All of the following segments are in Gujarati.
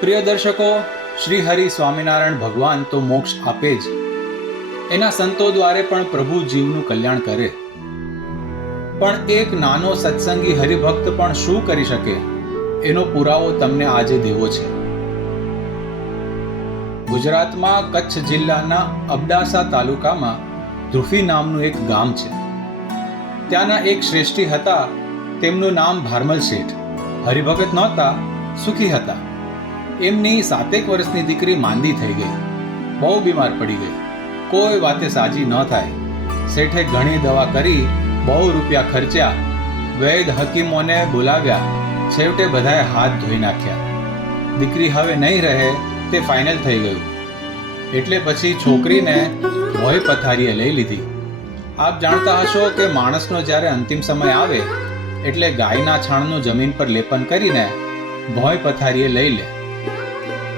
પ્રિય દર્શકો, શ્રી હરિ સ્વામિનારાયણ ભગવાન તો મોક્ષ આપે જ. એના સંતો દ્વારે પણ પ્રભુ જીવનું કલ્યાણ કરે. પણ એક નાનો સત્સંગી હરિભક્ત પણ શું કરી શકે? એનો પુરાવો તમને આજે દેવો છે. ગુજરાતમાં કચ્છ જિલ્લાના અબડાસા તાલુકામાં ધ્રુફી નામનું એક ગામ છે. ત્યાંના એક શ્રેષ્ઠી હતા, તેમનું નામ ભારમલ શેઠ. હરિભગત નહોતા, સુખી હતા. એમની સાતેક વર્ષની દીકરી માંદી થઈ ગઈ. બહુ બીમાર પડી ગઈ. કોઈ વાતે સાજી ન થાય. શેઠે ઘણી દવા કરી, બહુ રૂપિયા ખર્ચ્યા. વૈદ હકીમોને બોલાવ્યા. છેવટે બધાએ હાથ ધોઈ નાખ્યા. દીકરી હવે નહીં રહે, તે ફાઇનલ થઈ ગયું. એટલે પછી છોકરીને ભોય પથારીએ લઈ લીધી. આપ જાણતા હશો કે માણસનો જ્યારે અંતિમ સમય આવે, એટલે ગાયના છાણનું જમીન પર લેપન કરીને ભોય પથારીએ લઈ લે.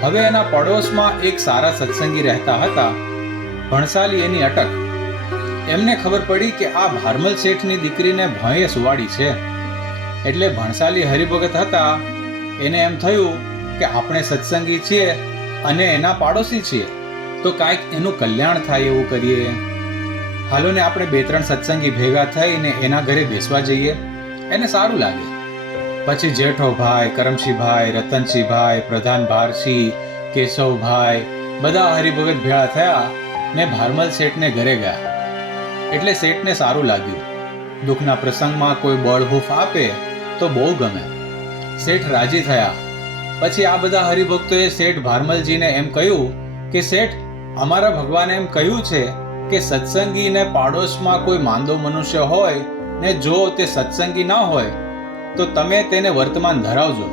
હવે એના પડોશમાં એક સારા સત્સંગી રહેતા હતા. ભણસાલી એની અટક. એમને ખબર પડી કે આ ભારમલ શેઠની દીકરીને ભયે સુવાડી છે. એટલે ભણસાલી હરિભગત હતા. એને એમ થયું કે આપણે સત્સંગી છીએ અને એના પાડોશી છીએ. તો કાંઈક એનું કલ્યાણ થાય એવું કરીએ. હાલોને આપણે બે ત્રણ સત્સંગી ભેગા થઈને એના ઘરે બેસવા જઈએ. એને સારું લાગે. પછી જેઠો ભાઈ કરમશીભાઈ રતનસિંહભાઈ પ્રધાન ભારસિંહ કેશવભાઈ, બધા હરિભગત ભેળા થયા ને ભારમલ શેઠને ઘરે ગયા. એટલે શેઠને સારું લાગ્યું. દુઃખના પ્રસંગમાં કોઈ બળહૂફ આપે તો બહુ ગમે. શેઠ રાજી થયા. પછી આ બધા હરિભક્તોએ શેઠ ભારમલજીને એમ કહ્યું કે, શેઠ, અમારા ભગવાને એમ કહ્યું છે કે સત્સંગીને પાડોશમાં કોઈ માંદો મનુષ્ય હોય ને જો તે સત્સંગી ન હોય તો તમે તેને વર્તમાન ધરાવજો.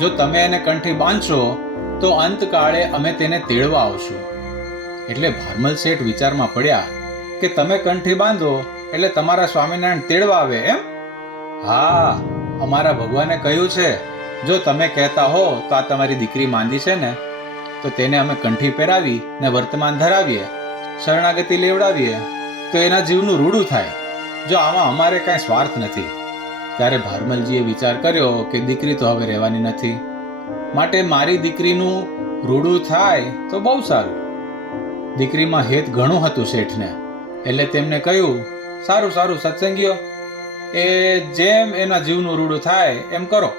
જો તમે એને કંઠી બાંધશો, તો અંતકાળે અમે તેને તેડવા આવશું. એટલે ભારમલ શેઠ વિચારમાં પડ્યા કે તમે કંઠી બાંધો, એટલે તમારા સ્વામિનારાયણ તેડવા આવે એમ? હા, અમારા ભગવાને કહ્યું છે, જો તમે કહેતા હો તો આ તમારી દીકરી માંદી છે ને, તો તેને અમે કંઠી પહેરાવી ને વર્તમાન ધરાવીએ, શરણાગતિ લેવડાવીએ, તો એના જીવનું રૂડું થાય. જો આમાં અમારે કાંઈ સ્વાર્થ નથી. ત્યારે ભારમલજીએ વિચાર કર્યો કે દીકરી તો હવે રહેવાની નથી. માટે મારી દીકરીનું રૂડું થાય તો બહુ સારું. દીકરીમાં હેત ઘણું હતું શેઠને, એટલે તેમને કહ્યું, સારું સારું, સત્સંગીઓ, એ જેમ એના જીવનું રૂડું થાય, એમ કરો.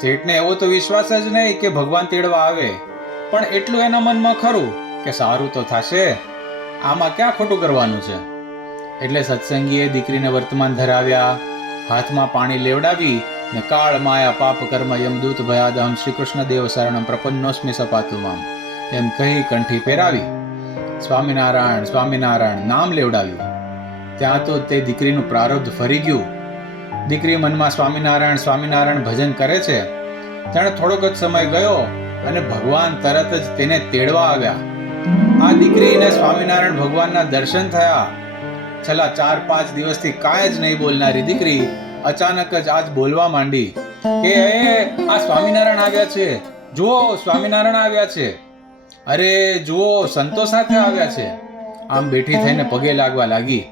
શેઠને એવો તો વિશ્વાસ જ નહીં કે ભગવાન તેડવા આવે, પણ એટલું એના મનમાં ખરું કે સારું તો થશે. આમાં ક્યાં ખોટું કરવાનું છે? એટલે સત્સંગીએ દીકરીને વર્તમાન ધરાવ્યા હાથમાં પાણી લેવડાવી ને કાળ માયા પાપ કર્મ યમદૂત ભયાદહમ શ્રી કૃષ્ણ દેવ શરણમ પ્રપન્નોસ્મિ સપાતુમામ. એમ કહી કંઠી પહેરાવી સ્વામિનારાયણ સ્વામિનારાયણ, નામ લેવડાવ્યું. ત્યાં તો તે દીકરીનું પ્રારબ્ધ ફરી ગયું. દીકરી મનમાં સ્વામિનારાયણ સ્વામિનારાયણ ભજન કરે છે. તેણે થોડોક જ સમય ગયો અને ભગવાન તરત જ તેને તેડવા આવ્યા. આ દીકરીને સ્વામિનારાયણ ભગવાનના દર્શન થયા. છેલ્લા ચાર, પાંચ દિવસથી કાંઈ જ નહીં બોલનારી દીકરી અચાનક જ આજ બોલવા માંડી કે આ સ્વામિનારાયણ આવ્યા છે. જુઓ, સ્વામિનારાયણ આવ્યા છે. અરે, જુઓ, સંતો સાથે આવ્યા છે. આમ બેઠી થઈને પગે લાગવા લાગી.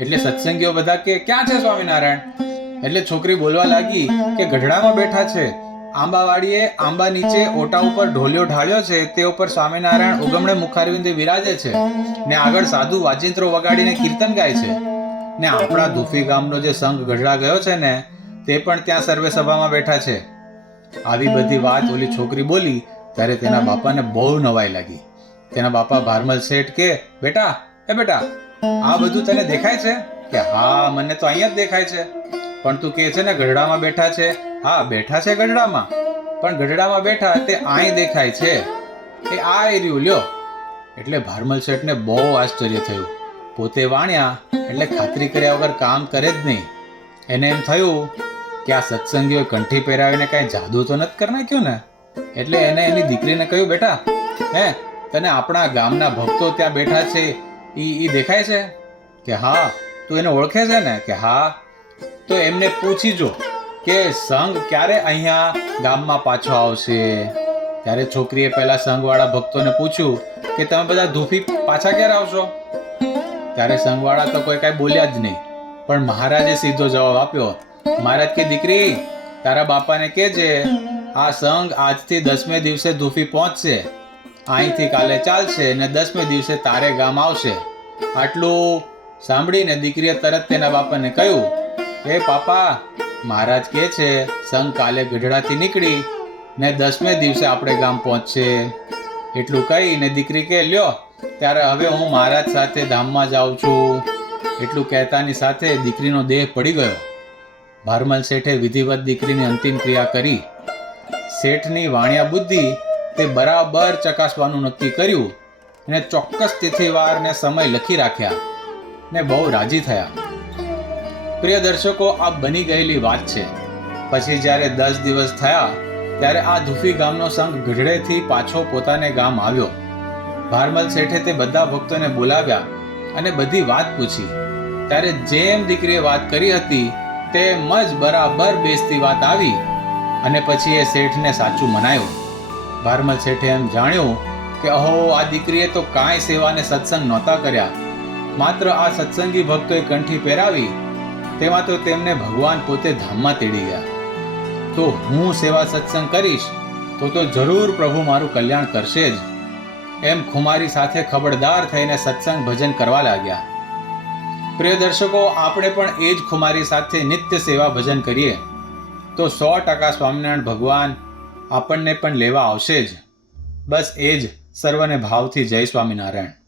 એટલે સત્સંગીઓ બધા કે, ક્યાં છે સ્વામિનારાયણ? એટલે છોકરી બોલવા લાગી કે, ગઢડામાં બેઠા છે. આંબાવાડીએ આંબા નીચે ઓટા ઉપર ઢોલિયો ઢાળ્યો છે. તે ઉપર સ્વામિનારાયણ ઉગમણે મુખારવિંદે વિરાજે છે ને આગળ સાધુ વાજિંત્રો વગાડીને કીર્તન ગાય છે ને આપણા દુફી ગામનો જે સંઘ ગઢડા ગયો છે ને, તે પણ ત્યાં સર્વે સભામાં બેઠા છે. આવી બધી વાત ઓલી છોકરી બોલી, ત્યારે તેના બાપાને બહુ નવાઈ લાગી. તેના બાપા ભારમલ શેઠ કે, બેટા, એ બેટા, આ બધું તને દેખાય છે? કે, હા, મને તો અહીંયા જ દેખાય છે. પણ તું કે છે ને, ગઢડામાં બેઠા છે હા, બેઠા છે ગઢડામાં. પણ ગઢડામાં બેઠા તે અહીં દેખાય છે. એ આ એર્યું, લ્યો. એટલે ભારમલ શેઠને બહુ આશ્ચર્ય થયું. પોતે વાણ્યા, એટલે ખાતરી કર્યા વગર કામ કરે જ નહીં. એને એમ થયું કે આ સત્સંગીઓએ કંઠી પહેરાવીને કાંઈ જાદુ તો નથી કરી નાખ્યું ને? એટલે એને એની દીકરીને કહ્યું, બેટા, હે, તને આપણા ગામના ભક્તો ત્યાં બેઠા છે એ એ દેખાય છે? કે હા, તું એને ઓળખે છે ને? કે હા, તો એમને પૂછી જો. કે સંઘ ક્યારે અહીંયા ગામમાં પાછો આવશે? ત્યારે છોકરીએ પહેલા સંઘવાળા ભક્તોને પૂછ્યું કે તમે બધા ધૂફી પાછા ક્યારે આવશો? ત્યારે સંઘવાળા તો કોઈ કાંઈ બોલ્યા જ નહીં. પણ મહારાજે સીધો જવાબ આપ્યો, મહારાજ કે દીકરી, તારા બાપાને કહેજે, આ સંઘ આજથી દસમે દિવસે ધૂફી પહોંચશે. અહીંથી કાલે ચાલશે ને દસમે દિવસે તારે ગામ આવશે. આટલું સાંભળીને દીકરીએ તરત તેના બાપાને કહ્યું એ પાપા મહારાજ કહે છે, સંઘ કાલે ગઢડાથી નીકળી ને દસમે દિવસે આપણે ગામ પહોંચશે. એટલું કહીને દીકરી કે લ્યો, ત્યારે હવે હું મહારાજ સાથે ધામમાં જાઉં છું. એટલું કહેતાની સાથે દીકરીનો દેહ પડી ગયો. ભારમલ શેઠે વિધિવત દીકરીની અંતિમ ક્રિયા કરી. શેઠની વાણિયા બુદ્ધિ તે બરાબર ચકાસવાનું નક્કી કર્યું અને ચોક્કસ તિથિવાર ને સમય લખી રાખ્યા ને બહુ રાજી થયા. પ્રિય દર્શકો, આ બની ગયેલી વાત છે. પછી જ્યારે દસ દિવસ થયા, ત્યારે આ ધુફી ગામનો સંઘ ગઢડેથી પાછો પોતાને ગામ આવ્યો. ભારમલ શેઠે તે બધા ભક્તોને બોલાવ્યા અને બધી વાત પૂછી. ત્યારે જેમ દીકરીએ વાત કરી હતી, તેમ જ બરાબર બેસતી વાત આવી અને પછી એ શેઠને સાચું મનાયું. ભારમલ શેઠે એમ જાણ્યું કે, અહો, આ દીકરીએ તો કાંઈ સેવાને સત્સંગ નહોતા કર્યા. માત્ર આ સત્સંગી ભક્તોએ કંઠી પહેરાવી તેમાં તો તેમને ભગવાન પોતે ધામમાં તેડી ગયા. તો હું સેવા સત્સંગ કરીશ, તો તો જરૂર પ્રભુ મારું કલ્યાણ કરશે જ. એમ ખુમારી સાથે ખબરદાર થઈને સત્સંગ ભજન કરવા લાગ્યા. પ્રિય દર્શકો, આપણે પણ એ જ ખુમારી સાથે નિત્ય સેવા ભજન કરીએ. તો સો ટકા સ્વામિનારાયણ ભગવાન આપણને પણ લેવા આવશે જ. બસ એ જ, સર્વને ભાવથી જય સ્વામિનારાયણ.